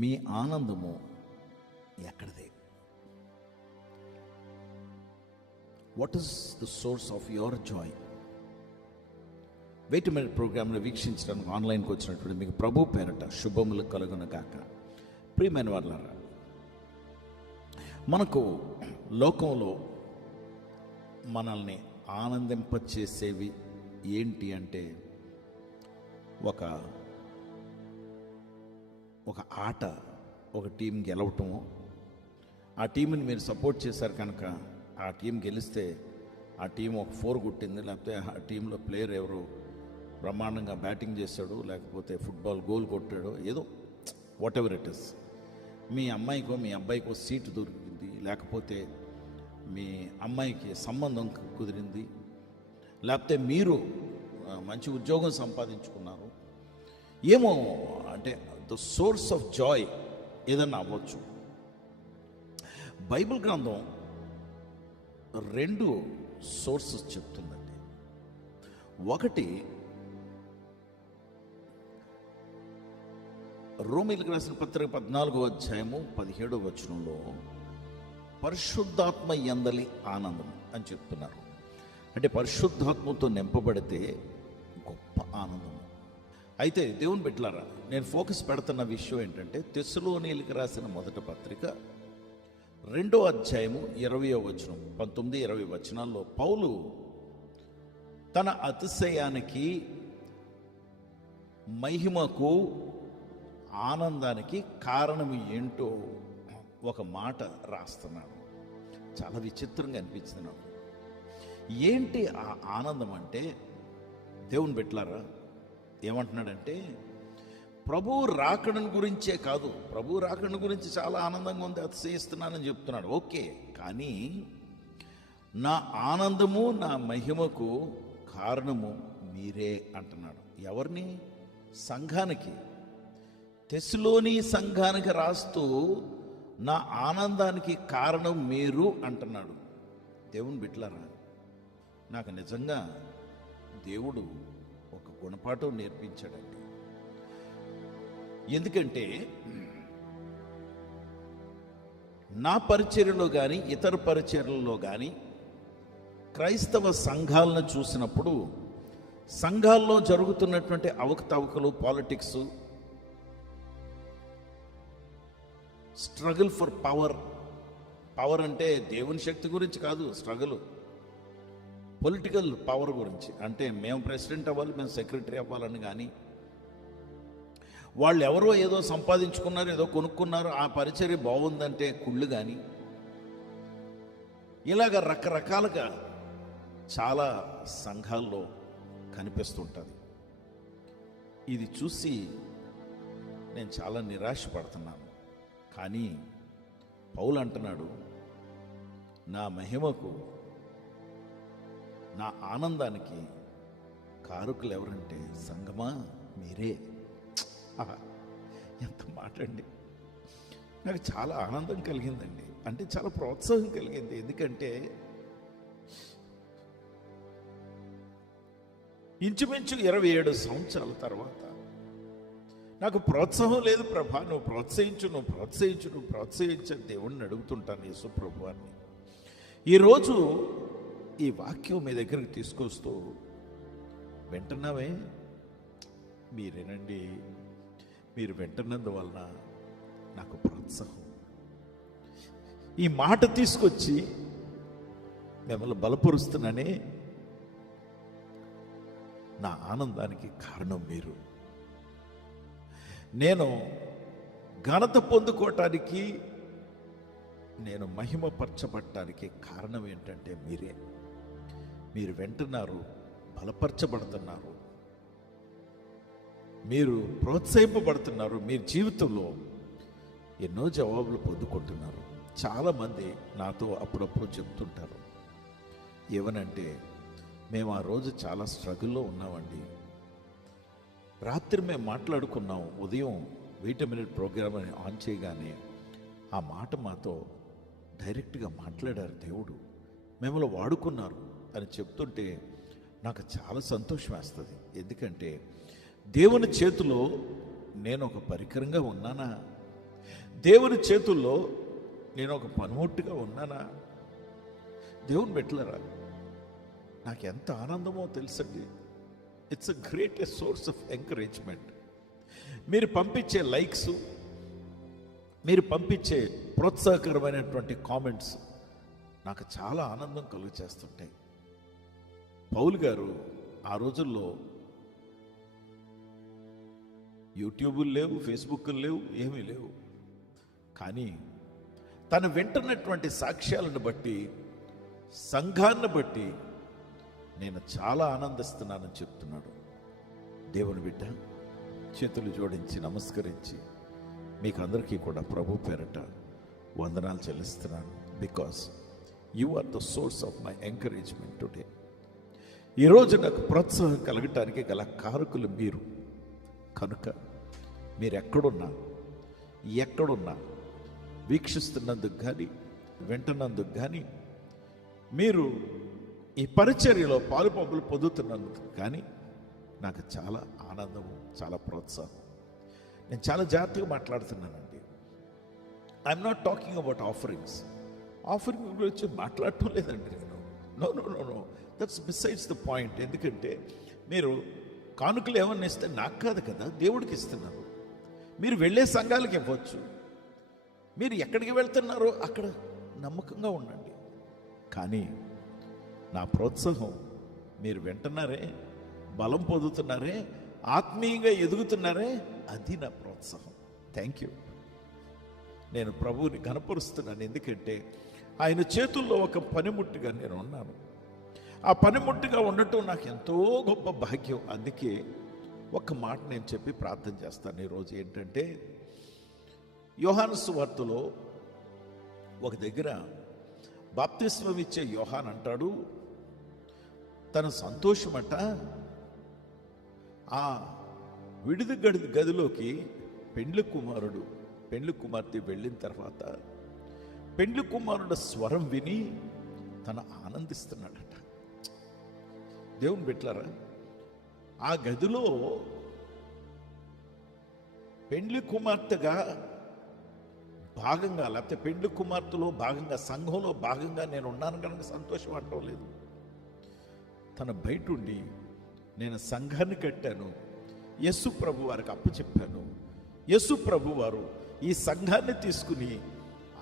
మీ ఆనందము ఎక్కడిది? What is the source of your joy? Wait minute ప్రోగ్రామ్ను వీక్షించడానికి ఆన్లైన్కి వచ్చినటువంటి మీకు ప్రభు పేరట శుభములు కలుగును గాక. ప్రియమైన వాళ్ళారా, మనకు లోకంలో మనల్ని ఆనందింపచేసేవి ఏంటి అంటే ఒక ఆట, ఒక టీం గెలవటము, ఆ టీంని మీరు సపోర్ట్ చేశారు కనుక ఆ టీం గెలిస్తే ఆ టీం ఒక 4 కొట్టింది, లేకపోతే ఆ టీంలో ప్లేయర్ ఎవరు బ్రహ్మాండంగా బ్యాటింగ్ చేశాడు, లేకపోతే ఫుట్బాల్ గోల్ కొట్టాడు, ఏదో వాట్ ఎవర్ ఇట్ ఇస్, మీ అమ్మాయికో మీ అబ్బాయికో సీటు దొరికింది, లేకపోతే మీ అమ్మాయికి సంబంధం కుదిరింది, లేకపోతే మీరు మంచి ఉద్యోగం సంపాదించుకున్నారు, ఏమో అంటే ద సోర్స్ ఆఫ్ జాయ్ ఏదన్నా అవ్వచ్చు. బైబిల్ గ్రంథం 2 సోర్సెస్ చెప్తుందండి. ఒకటి రోమీయులకు రాసిన పత్రిక 14వ అధ్యాయము 17వ వచనంలో పరిశుద్ధాత్మ యందలి ఆనందం అని చెప్తున్నారు. అంటే పరిశుద్ధాత్మతో నింపబడితే గొప్ప ఆనందం. అయితే దేవుని బిడ్డలారా, నేను ఫోకస్ పెడుతున్న విషయం ఏంటంటే తెస్సలోనీయులకు రాసిన మొదటి పత్రిక 2వ అధ్యాయము 20వ వచనం, 19-20 వచనాల్లో పౌలు తన అతిశయానికి, మహిమకు, ఆనందానికి కారణం ఏంటో ఒక మాట రాస్తున్నాడు. చాలా విచిత్రంగా అనిపించింది నాకు. ఏంటి ఆ ఆనందం అంటే, దేవుని బిడ్డలారా ఏమంటున్నాడంటే ప్రభు రాకడను గురించే కాదు, ప్రభు రాకడను గురించి చాలా ఆనందంగా ఉంది, అతిశయిస్తున్నానని చెప్తున్నాడు, ఓకే. కానీ నా ఆనందము, నా మహిమకు కారణము మీరే అంటున్నాడు. ఎవరిని? సంఘానికి, తెస్సలోని సంఘానికి రాస్తూ నా ఆనందానికి కారణం మీరు అంటున్నాడు. దేవుని బిడ్డలారా, నాకు నిజంగా దేవుడు ఒక గుణపాఠం నేర్పించాడండి. ఎందుకంటే నా పరిచర్యలో కానీ ఇతర పరిచర్యలలో కానీ క్రైస్తవ సంఘాలను చూసినప్పుడు సంఘాల్లో జరుగుతున్నటువంటి అవకతవకలు, పాలిటిక్స్, స్ట్రగుల్ ఫర్ పవర్ అంటే దేవుని శక్తి గురించి కాదు, స్ట్రగుల్ పొలిటికల్ పవర్ గురించి. అంటే మేము ప్రెసిడెంట్ అవ్వాలి, మేము సెక్రటరీ అవ్వాలని కానీ, వాళ్ళు ఎవరో ఏదో సంపాదించుకున్నారు, ఏదో కొనుక్కున్నారు, ఆ పరిచర్య బాగుందంటే కుళ్ళు కానీ, ఇలాగ రకరకాలుగా చాలా సంఘాల్లో కనిపిస్తుంటుంది. ఇది చూసి నేను చాలా నిరాశపడుతున్నాను. కానీ పౌలు అంటున్నాడు, నా మహిమకు, నా ఆనందానికి కారకులు ఎవరంటే సంగమా మీరే. ఎంత మాట అండి! నాకు చాలా ఆనందం కలిగిందండి, అంటే చాలా ప్రోత్సాహం కలిగింది. ఎందుకంటే ఇంచుమించు 27 సంవత్సరాల తర్వాత నాకు ప్రోత్సాహం లేదు. ప్రభా, నువ్వు ప్రోత్సహించని దేవుణ్ణి అడుగుతుంటాను, యేసు ప్రభువాన్ని. ఈరోజు ఈ వాక్యం మీ దగ్గరికి తీసుకొస్తూ వింటున్నావే, మీరేనండి, మీరు వింటున్నందువలన నాకు ప్రోత్సాహం. ఈ మాట తీసుకొచ్చి మిమ్మల్ని బలపరుస్తున్నానే, నా ఆనందానికి కారణం మీరు. నేను ఘనత పొందుకోవటానికి, నేను మహిమపరచబడటానికి కారణం ఏంటంటే మీరే. మీరు వింటున్నారు, బలపరచబడుతున్నారు, మీరు ప్రోత్సహింపబడుతున్నారు, మీరు జీవితంలో ఎన్నో జవాబులు పొందుకుంటున్నారు. చాలామంది నాతో అప్పుడప్పుడు చెప్తుంటారు, ఏమనంటే మేము ఆ రోజు చాలా స్ట్రగుల్లో ఉన్నామండి, రాత్రి మేము మాట్లాడుకున్నాం, ఉదయం వెయిట్ మినిట్ ప్రోగ్రామ్ అని ఆన్ చేయగానే ఆ మాట మాతో డైరెక్ట్గా మాట్లాడారు, దేవుడు మిమ్మల్ని వాడుకున్నారు అని చెప్తుంటే నాకు చాలా సంతోషం వేస్తుంది. ఎందుకంటే దేవుని చేతిలో నేను ఒక పరికరంగా ఉన్నానా దేవుని చేతుల్లో నేను ఒక పనిముట్టుగా ఉన్నానా? దేవుని పెట్టలేరా? నాకు ఎంత ఆనందమో తెలుసండి. It's a greatest source of encouragement. మీరు పంపించే లైక్స్, మీరు పంపించే ప్రోత్సాహకరమైనటువంటి కామెంట్స్ నాకు చాలా ఆనందం కలుగు చేస్తుంటాయి. పౌలు గారు ఆ రోజుల్లో యూట్యూబులు లేవు, ఫేస్బుక్లు లేవు, ఏమీ లేవు. కానీ తను వింటున్నటువంటి సాక్ష్యాలను బట్టి, సంఘాన్ని బట్టి నేను చాలా ఆనందిస్తున్నానని చెప్తున్నాడు. దేవుని బిడ్డ, చేతులు జోడించి నమస్కరించి మీకు అందరికీ కూడా ప్రభు పేరట వందనాలు చెల్లిస్తున్నాను. Because you are the source of my encouragement today. ఈరోజు నాకు ప్రోత్సాహం కలగటానికి గల కారకులు మీరు. కనుక మీరు ఎక్కడున్నా వీక్షిస్తున్నందుకు కానీ, వింటున్నందుకు కానీ, మీరు ఈ పరిచర్యలో పాలుపంపులు పొందుతున్నందుకు కానీ నాకు చాలా ఆనందము, చాలా ప్రోత్సాహం. నేను చాలా జాగ్రత్తగా మాట్లాడుతున్నానండి. I'm not talking about offerings. Offering గురించి మాట్లాడటం లేదండి నేను. No no no no that's besides the point. ఎందుకంటే మీరు కానుకలు ఏమన్నా ఇస్తే నాకు కాదు కదా, దేవుడికి ఇస్తున్నారు. మీరు వెళ్ళే సంఘాలకు ఇవ్వచ్చు. మీరు ఎక్కడికి వెళ్తున్నారో అక్కడ నమ్మకంగా ఉండండి. కానీ నా ప్రోత్సాహం మీరు వింటున్నారే, బలం పొందుతున్నారే, ఆత్మీయంగా ఎదుగుతున్నారే, అది నా ప్రోత్సాహం. Thank you. నేను ప్రభువుని ఘనపరుస్తున్నాను. ఎందుకంటే ఆయన చేతుల్లో ఒక పనిముట్టుగా నేను ఉన్నాను. ఆ పనిముట్టుగా ఉండటం నాకు ఎంతో గొప్ప భాగ్యం. అందుకే ఒక్క మాట నేను చెప్పి ప్రార్థన చేస్తాను ఈరోజు. ఏంటంటే, యోహాను సువార్తలో ఒక దగ్గర బాప్తిస్మం ఇచ్చే యోహాన్ అంటాడు, తన సంతోషమట ఆ విడిది గదిలోకి పెండ్లి కుమార్తె వెళ్ళిన తర్వాత పెండ్లి కుమారుడు స్వరం విని తను ఆనందిస్తున్నాడట. దేవుని బిడ్డలారా, ఆ గదిలో పెండ్లి కుమార్తెగా భాగంగా, లేకపోతే పెండ్లి కుమార్తెలో భాగంగా, సంఘంలో భాగంగా నేను ఉన్నాను కనుక సంతోషం అంటం లేదు. తన బయట ఉండి నేను సంఘాన్ని కట్టాను, యేసు ప్రభు వారికి అప్పచెప్పాను, యేసు ప్రభు వారు ఈ సంఘాన్ని తీసుకుని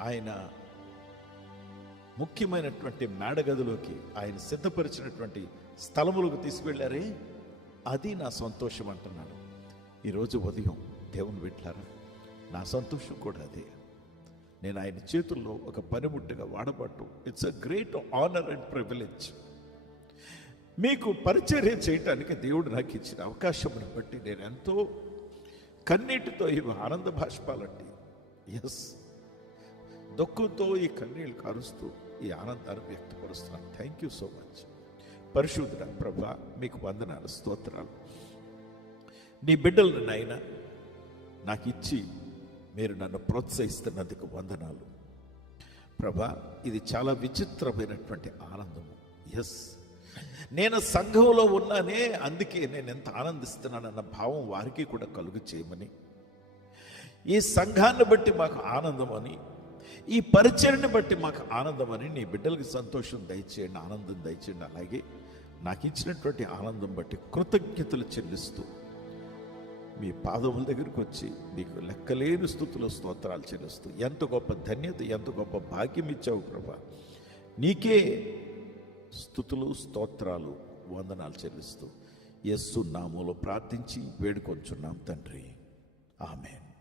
ఆయన ముఖ్యమైనటువంటి మేడగదిలోకి, ఆయన సిద్ధపరిచినటువంటి స్థలములకు తీసుకువెళ్ళారే, అది నా సంతోషం అంటున్నాను. ఈరోజు ఉదయం దేవుని బిడ్డలారా, నా సంతోషం కూడా అదే. నేను ఆయన చేతుల్లో ఒక పనిముట్టుగా వాడబట్టు. It's a great honour and privilege. మీకు పరిచర్య చేయటానికి దేవుడు నాకు ఇచ్చిన అవకాశమును బట్టి నేను ఎంతో కన్నీటితో ఇవి ఆనంద బాష్పాలండి. ఎస్, దుఃఖంతో ఈ కన్నీళ్ళు కారుస్తూ ఈ ఆనందాన్ని వ్యక్తపరుస్తున్నాను. Thank you so much. పరిశుద్ధుడా ప్రభా, మీకు వందనాలు, స్తోత్రాలు. నీ బిడ్డలను నాయన నాకు ఇచ్చి మీరు నన్ను ప్రోత్సహిస్తున్నందుకు వందనాలు ప్రభా. ఇది చాలా విచిత్రమైనటువంటి ఆనందము. ఎస్, నేను సంఘంలో ఉన్నానే, అందుకే నేను ఎంత ఆనందిస్తున్నానన్న భావం వారికి కూడా కలుగు చేయమని, ఈ సంఘాన్ని బట్టి మాకు ఆనందమని, ఈ పరిచయని బట్టి మాకు ఆనందమని నీ బిడ్డలకి సంతోషం దయచేయండి, ఆనందం దయచేయండి. అలాగే నాకు ఇచ్చినటువంటి ఆనందం బట్టి కృతజ్ఞతలు చెల్లిస్తూ మీ పాదముల దగ్గరికి వచ్చి మీకు లెక్కలేని స్తుతులు, స్తోత్రాలు చెల్లిస్తూ, ఎంత గొప్ప ధన్యత, ఎంత గొప్ప భాగ్యం ఇచ్చావు ప్రభా. నీకే స్తుతులు, స్తోత్రాలు, వందనాలు చెల్లిస్తూ యేసు నామములో ప్రార్థించి వేడుకొంచున్నాం తండ్రి. ఆమేన్.